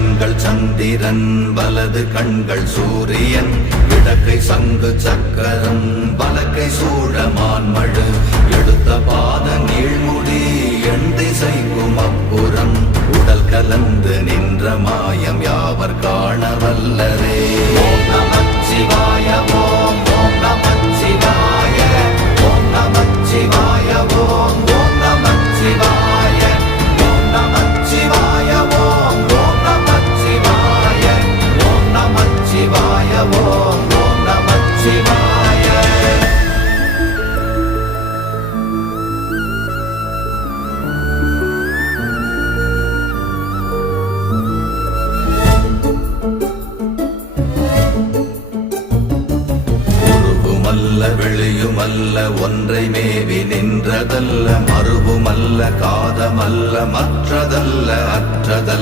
கண்கள் சந்திரன் வலது கண்கள் சூரியன் இடக்கை சங்கு சக்கரம் வலக்கை சூழமான்மழு எடுத்த பாத நீழ்முடி எண் திசைக்கும் அப்புறம் உடல் கலந்து நின்ற மாயம் யாவர் காண வல்லரே. ஓம் நமச்சிவாய ஓம் ஓம் நமச்சிவாய ஓம் நமச்சிவாய ஓம் ஓம் நமச்சிவாய ஓம் நமச்சிவாய ஓம் ஓம் நமச்சிவாய ஓம் நமச்சிவாய ஓம் ஓம் நமச்சிவாய. வெளியுமல்ல ஒன்றை மேவி நின்றதல்ல மறுவுமல்ல காதமல்ல மற்றதல்ல அற்றதல்ல